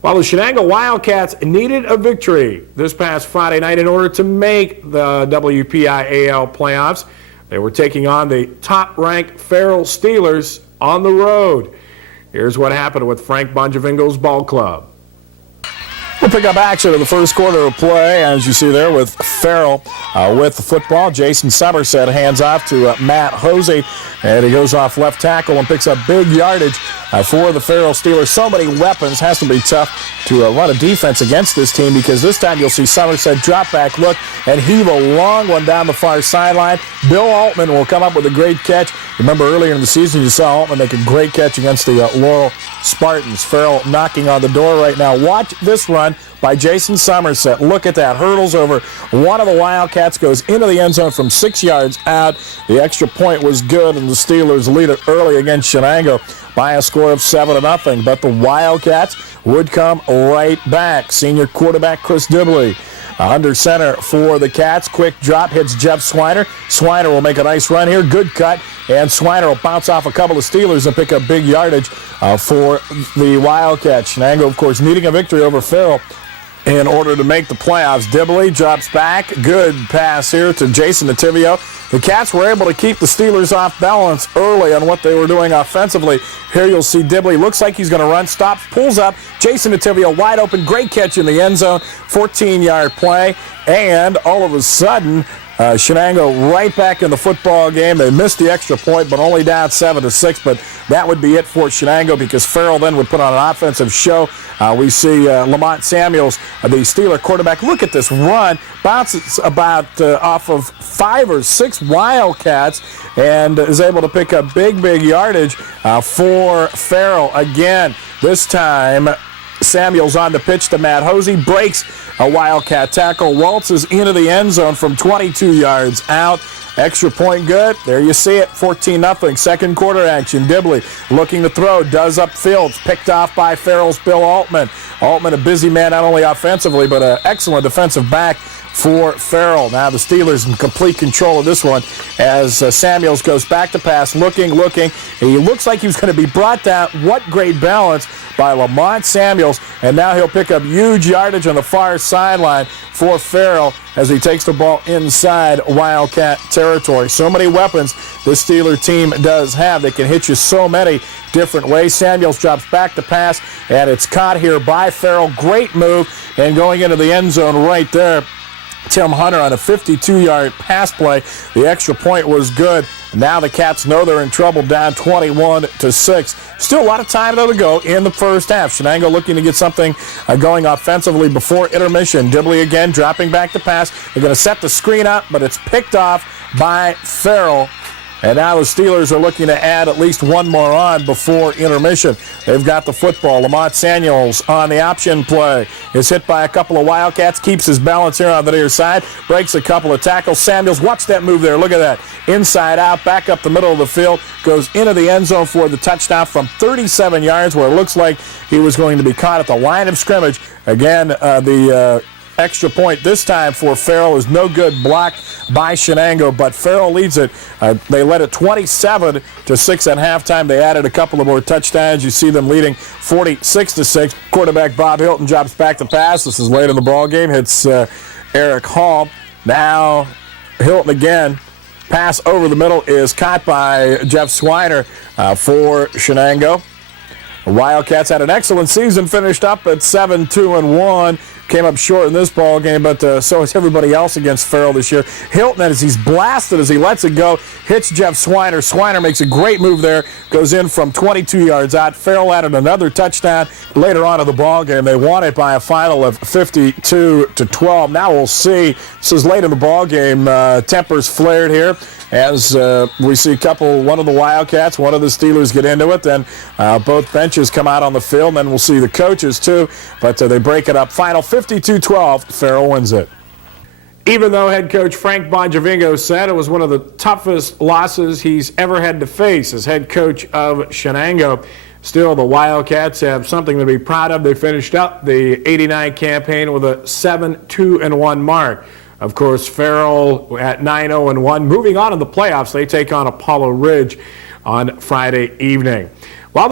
While the Shenango Wildcats needed a victory this past Friday night in order to make the WPIAL playoffs, they were taking on the top-ranked Farrell Steelers on the road. Here's what happened with Frank Bonjavingo's ball club. We'll pick up action in the first quarter of play, as you see there, with Farrell with the football. Jason Somerset hands off to Matt Hosey, and he goes off left tackle and picks up big yardage for the Farrell Steelers. So many weapons. Has to be tough to run a defense against this team, because this time you'll see Somerset drop back, look, and heave a long one down the far sideline. Bill Altman will come up with a great catch. Remember earlier in the season you saw Altman make a great catch against the Laurel Spartans. Farrell knocking on the door right now. Watch this run by Jason Somerset. Look at that. Hurdles over one of the Wildcats, goes into the end zone from 6 yards out. The extra point was good, and the Steelers lead it early against Shenango by a score of 7-0. But the Wildcats would come right back. Senior quarterback Chris Dibley under center for the Cats. Quick drop, hits Jeff Swiner. Swiner will make a nice run here. Good cut, and Swiner will bounce off a couple of Steelers and pick up big yardage for the Wildcats. Shenango, of course, needing a victory over Farrell in order to make the playoffs. Dibley drops back. Good pass here to Jason Nativio. The Cats were able to keep the Steelers off balance early on what they were doing offensively. Here you'll see Dibley. Looks like he's going to run. Stops, pulls up. Jason Nativio wide open. Great catch in the end zone. 14-yard play. And all of a sudden, Shenango right back in the football game. They missed the extra point, but only down 7-6. But that would be it for Shenango, because Farrell then would put on an offensive show. We see Lamont Samuels, the Steeler quarterback. Look at this run. Bounces about off of 5 or 6 Wildcats and is able to pick up big yardage for Farrell. Again, this time Samuels on the pitch to Matt Hosey. Breaks a Wildcat tackle. Waltzes into the end zone from 22 yards out. Extra point good. There you see it. 14-0. Second quarter action. Dibley looking to throw. Does upfield. Picked off by Farrell's Bill Altman. Altman, a busy man not only offensively, but an excellent defensive back for Farrell. Now the Steelers in complete control of this one as Samuels goes back to pass. Looking. He looks like he was going to be brought down. What great balance by Lamont Samuels. And now he'll pick up huge yardage on the far sideline for Farrell as he takes the ball inside Wildcat territory. So many weapons this Steeler team does have. They can hit you so many different ways. Samuels drops back to pass, and it's caught here by Farrell. Great move, and going into the end zone right there. Tim Hunter on a 52-yard pass play. The extra point was good. Now the Cats know they're in trouble, down 21-6. Still a lot of time, though, to go in the first half. Shenango looking to get something going offensively before intermission. Dibley again dropping back to pass. They're going to set the screen up, but it's picked off by Farrell. And now the Steelers are looking to add at least one more on before intermission. They've got the football. Lamont Samuels on the option play is hit by a couple of Wildcats. Keeps his balance here on the near side. Breaks a couple of tackles. Samuels, watch that move there. Look at that. Inside out, back up the middle of the field. Goes into the end zone for the touchdown from 37 yards, where it looks like he was going to be caught at the line of scrimmage. Again, the extra point this time for Farrell is no good. Block by Shenango, but Farrell leads it. They led it 27-6 at halftime. They added a couple of more touchdowns. You see them leading 46-6. Quarterback Bob Hilton drops back to pass. This is late in the ball game. Hits Eric Hall. Now Hilton again. Pass over the middle is caught by Jeff Swiner for Shenango. The Wildcats had an excellent season, finished up at 7-2-1. Came up short in this ball game, but so is everybody else against Farrell this year. Hilton, as he's blasted as he lets it go, hits Jeff Swiner. Swiner makes a great move there, goes in from 22 yards out. Farrell added another touchdown later on in the ball game. They won it by a final of 52-12. Now we'll see. This is late in the ball game. Tempers flared here as we see one of the Wildcats, one of the Steelers get into it. Then both benches come out on the field. Then we'll see the coaches too, but they break it up. Final 52-12, Farrell wins it. Even though head coach Frank Bonjavingo said it was one of the toughest losses he's ever had to face as head coach of Shenango, still the Wildcats have something to be proud of. They finished up the 89 campaign with a 7-2-1 mark. Of course, Farrell at 9-0-1. Moving on in the playoffs, they take on Apollo Ridge on Friday evening.